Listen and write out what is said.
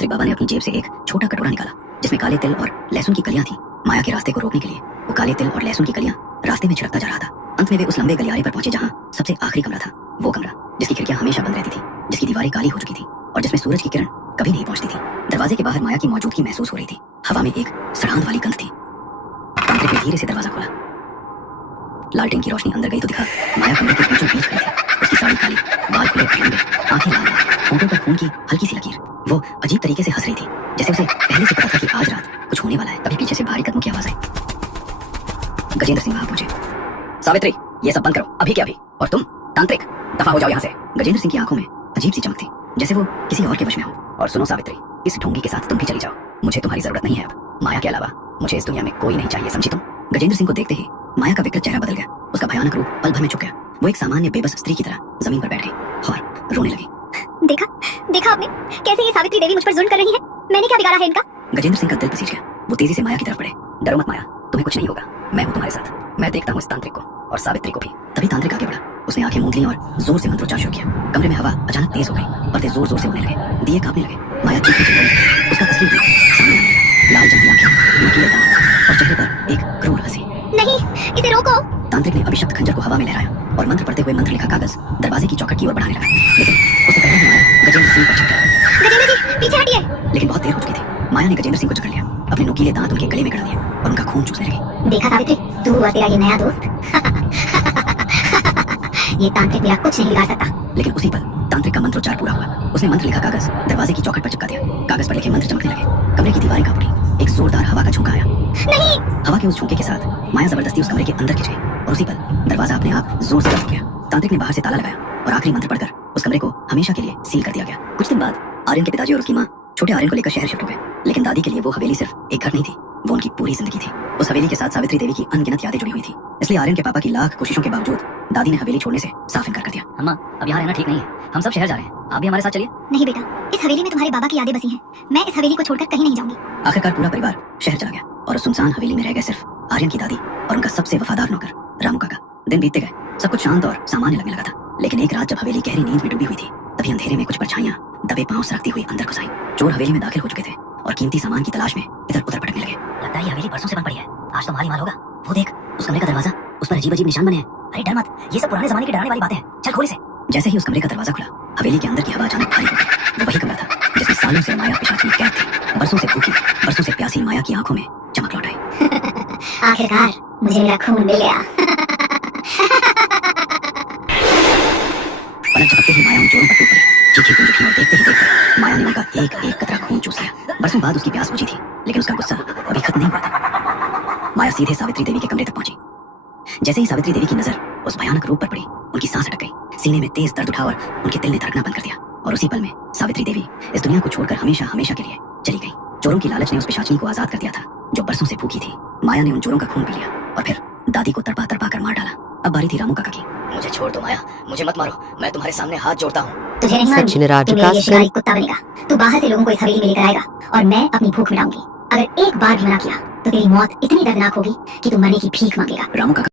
तांत्रिक बाबा ने अपनी जेब से एक छोटा कटोरा निकाला जिसमें काले तिल और लहसुन की कलियां थी। माया के रास्ते को रोकने के लिए वो काले तिल और लहसुन की कलियां रास्ते में छिड़कता जा रहा था। अंत में वे उस लंबे गलियारे पर पहुंचे जहां सबसे आखिरी कमरा था। वो कमरा जिसकी खिड़कियां हमेशा बंद रहती थी, जिसकी दीवारें काली हो चुकी थी और जिसमें सूरज की किरण कभी नहीं पहुंचती थी। दरवाजे के बाहर माया की मौजूदगी महसूस हो रही थी। हवा में एक सड़ांध वाली गंध थी। तांत्रिक ने धीरे से दरवाजा खोला। लालटेन की रोशनी अंदर गई तो दिखा माया कमरे के बीचों बीच खड़ी थी। उसकी साड़ी काली, बाल खुले लंबे, आंखें लाल, होंठों पर खून की हल्की सी लकीर। वो अजीब तरीके से हंस रही थी, जैसे उसे पहले से पता था कि आज रात कुछ होने वाला है। तभी पीछे से भारी कदमों की आवाज आई। गजेंद्र सिंह वहां पहुंचे। सावित्री, ये सब बंद करो, अभी के अभी। और तुम तांत्रिक, दफा हो जाओ यहाँ से। गजेंद्र सिंह की आंखों में अजीब सी चमक थी, जैसे वो किसी और के वश में हो। और सुनो सावित्री, इस ढोंगी के साथ तुम भी चली जाओ। मुझे तुम्हारी जरूरत नहीं है अब। माया के अलावा मुझे इस दुनिया में कोई नहीं चाहिए, समझी तुम? गजेंद्र सिंह को देखते ही माया का विकृत चेहरा बदल गया। उसका भयानक रूप पल भर में छुप गया। वो एक सामान्य बेबस स्त्री की तरह जमीन पर बैठ गई और रोने लगी। देखा देखा आपने कैसे ये सावित्री देवी मुझ पर जुल्म कर रही है? मैंने क्या बिगाड़ा है इनका? गजेंद्र सिंह का दिल पसीज गया। वो तेजी से माया की तरफ बढ़े। डरो मत माया, तुम्हें कुछ नहीं होगा। मैं हूँ तुम्हारे साथ। मैं देखता हूँ इस तांत्रिक को और सावित्री को भी। तभी तांत्रिक आगे बढ़ा। उसने आंखें मूंद ली और जोर से मंत्रोच्चार शुरू किया। कमरे में हवा अचानक तेज हो गई। पर्दे जोर जोर से उड़ने लगे। दिए कांपने लगे। माया चीखने चिल्लाने लगी। उसका असली रूप सामने आने लगा। लाल जलती आंखें, नुकीले दांत और चेहरे पर एक क्रूर हंसी। नहीं, इसे रोको। तांत्रिक ने अभिशप्त खंजर को हवा में लहराया और मंत्र पढ़ते हुए मंत्र लिखा कागज दरवाजे की चौखट की ओर बढ़ाने लगा। लेकिन उससे पहले ही माया गजेंद्र सिंह पर छट गई। गजेंद्र जी, पीछे हटिए। लेकिन बहुत देर हो चुकी थी। माया ने गजेंद्र सिंह को जकड़ लिया, अपने नुकीले दांत उनके गले में गड़ा दिए और उनका खून चूसने लगी। देखा सावित्री, तू और तेरा ये नया दोस्त। ये तांत्रिक मेरा कुछ नहीं बिगाड़ सकता। लेकिन उसी पल तांत्रिक का मंत्रोच्चार पूरा हुआ। उसने मंत्र लिखा कागज दरवाजे की चौखट पर चिपका दिया। कागज पर लिखे मंत्र चमकने लगे। कमरे की दीवारें कांप उठी। एक जोरदार हवा का झोंका आया। नहीं! हवा के उस झोंके के साथ माया जबरदस्ती उस कमरे के अंदर खिंच गई और उसी पल दरवाजा अपने आप जोर से बंद हो गया। तांत्रिक ने बाहर से ताला लगाया और आखिरी मंत्र पढ़कर उस कमरे को हमेशा के लिए सील कर दिया गया। कुछ दिन बाद आर्यन के पिताजी और उसकी माँ छोटे आर्यन को लेकर शहर शिफ्ट हो गए। लेकिन दादी के लिए वो हवेली सिर्फ एक घर नहीं थी, वो उनकी पूरी जिंदगी थी। उस हवेली के साथ सावित्री देवी की अनगिनत यादें जुड़ी हुई थी। इसलिए आर्यन के पापा की लाख कोशिशों के बावजूद दादी ने हवेली छोड़ने से साफ इनकार कर दिया। अम्मा, अब यहाँ रहना ठीक नहीं है। हम सब शहर जा रहे हैं, आप भी हमारे साथ चलिए। नहीं बेटा, इस हवेली में तुम्हारे बाबा की यादें बसी हैं। मैं इस हवेली को छोड़कर कहीं नहीं जाऊंगी। आखिरकार पूरा परिवार शहर चला गया और उस सुनसान हवेली में रह गए सिर्फ आर्यन की दादी और उनका सबसे वफादार नौकर रामू काका। दिन बीतते गए, सब कुछ शांत और सामान्य लगने लगा था। लेकिन एक रात जब हवेली गहरी नींद में डूबी हुई थी, तभी अंधेरे में कुछ परछाइयां दबे पांव सरकती हुई अंदर घुस आईं। चोर हवेली में दाखिल हो चुके थे और कीमती सामान की तलाश में इधर उधर भटकने लगे। लगता है ये हवेली बरसों से बंद पड़ी है, आज तो माल ही माल होगा। वो देख, उस कमरे का दरवाजा, उस पर अजीब अजीब निशान बने हैं। अरे डर मत, ये सब पुराने जमाने की डराने वाली बातें हैं। चल खोल इसे। जैसे ही उस कमरे का दरवाजा खुला, हवेली के अंदर की हवा अचानक भारी हो गई। वो वही कमरा था जिसमें सालों से माया पिशाचिनी कैद थी। बरसों से भूखी, बरसों से प्यासी माया की आंखों में चमक लौट आई। आखिरकार मुझे मेरा खून मिल गया। पलक झपकते ही माया उन चोरों पर टूट पड़ी। चीखी गूंज उठी और देखते ही देखते माया ने उनका एक एक कतरा खून चूस लिया। बरसों बाद उसकी प्यास बुझी थी, लेकिन उसका गुस्सा अभी खत्म नहीं हुआ था। माया सीधे सावित्री देवी के कमरे तक पहुंची। जैसे ही सावित्री देवी की नजर उस भयानक रूप पर पड़ी, उनकी सांस अटक गई। सीने में तेज दर्द उठा और उनके दिल ने धड़कना बंद कर दिया। और उसी पल में सावित्री देवी इस दुनिया को छोड़कर हमेशा हमेशा के लिए चली गई। चोरों की लालच ने उस पिशाचिनी को आजाद कर दिया था जो बरसों से भूखी थी। माया ने उन चोरों का खून पी लिया और फिर दादी को तड़पा तड़पा कर मार डाला। अब बारी थी रामू काका की। मुझे छोड़ दो माया, मुझे मत मारो, मैं तुम्हारे सामने हाथ जोड़ता हूँ। तुझे नहीं मालूम, तू मेरा ये शिकारी कुत्ता बनेगा। तू बाहर से लोगों को इस हवेली में लेकर आएगा और मैं अपनी भूख मिटाऊंगी। अगर एक बार भी मना किया तो तेरी मौत इतनी दर्दनाक होगी कि तू मरने की भीख मांगेगा। रामू काका